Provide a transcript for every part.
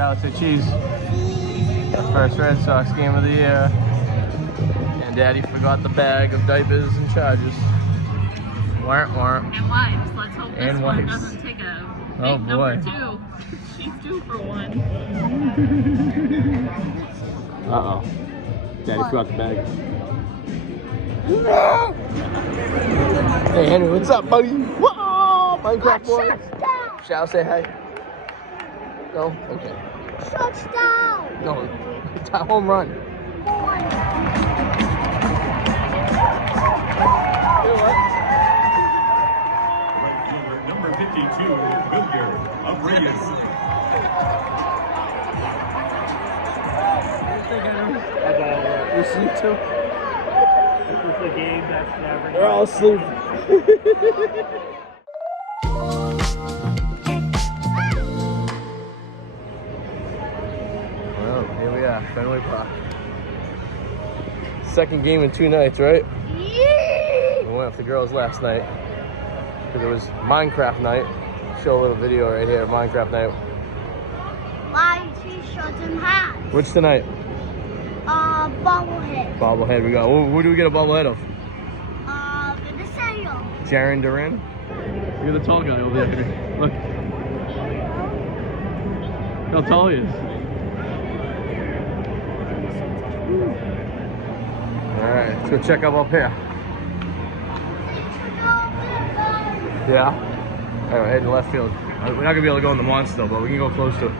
Galaxy Cheese. Our first Red Sox game of the year. And Daddy forgot the bag of diapers and charges. Warrant. And wipes. Let's hope this And one wipes. doesn't take a big Oh, boy. number 2. She's due for one. Uh-oh. Daddy forgot the bag. Hey, Henry, what's up, buddy? Whoa! Minecraft boy. Shall I say hi? No? Okay. Touchdown! No. Home run. You know what? Right fielder number 52, William of Reyes. I got you sleep too? This is the game that's never. They're all asleep. Well, here we are, Fenway Park. Second game in 2 nights, right? Yeah! We went with the girls last night because it was Minecraft night. Show a little video right here, Minecraft night. My t-shirts and hats. Which tonight? Bobblehead. Bobblehead we got. Who do we get a bobblehead of? The cereal. Jaron Duran. Look at the tall guy over there. Look. How tall he is. Alright, let's go check up here. Yeah? Alright, we're heading to left field. We're not gonna be able to go in the monster, but we can go close to it.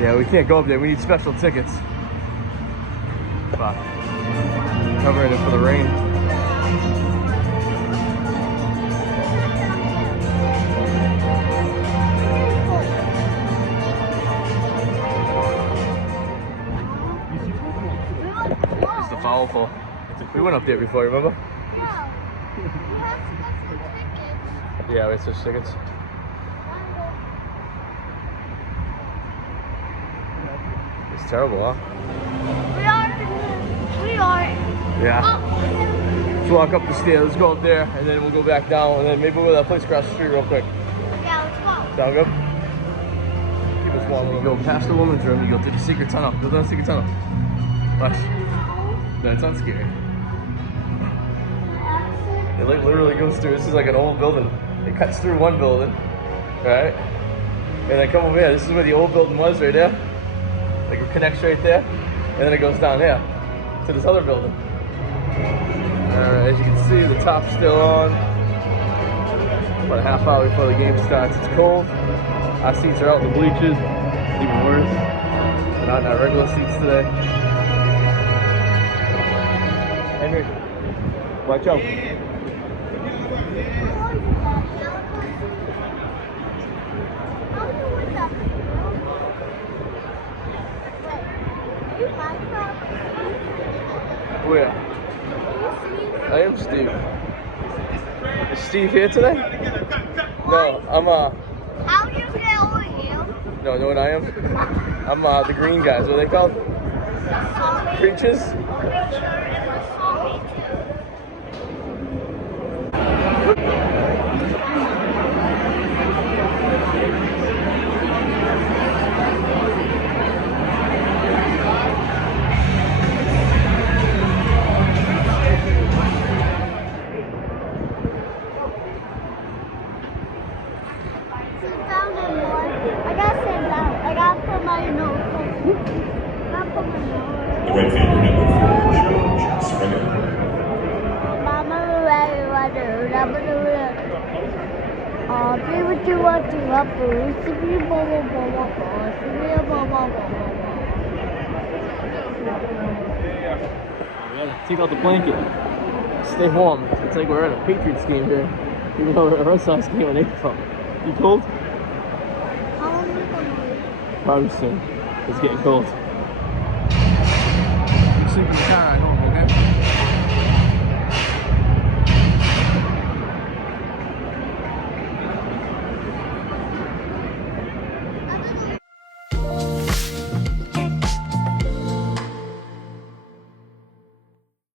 Yeah, we can't go up there. We need special tickets. But covering it for the rain. It's the foul pole. We went up there before, remember? Yeah, we had such tickets. It's terrible, huh? We are. Yeah. Let's walk up the stairs. Let's go up there, and then we'll go back down, and then maybe we'll go to that place across the street real quick. Yeah, let's go. Sound good? Keep us walking. You go past the woman's room, you go through the secret tunnel. Go down the secret tunnel. Watch. That's not scary. It like literally goes through. This is like an old building. It cuts through one building, right? And then come over here. This is where the old building was, right there. Like it connects right there, and then it goes down here to this other building. As you can see, the top's still on. About a half hour before the game starts. It's cold. Our seats are out in the bleachers. It's even worse. We're not in our regular seats today. Henry, watch out. Oh yeah. I am Steve. Is Steve here today? No, I'm How do you know you? no, know what I am? I'm the green guys. What are they called? Creatures? The right fielder number 4, George Springer. We gotta take out the blanket. Stay warm. It's like we're at a Patriots game here. Even though we're at a Red Sox game in April. You cold? Probably soon. It's getting cold. You sleep in the car.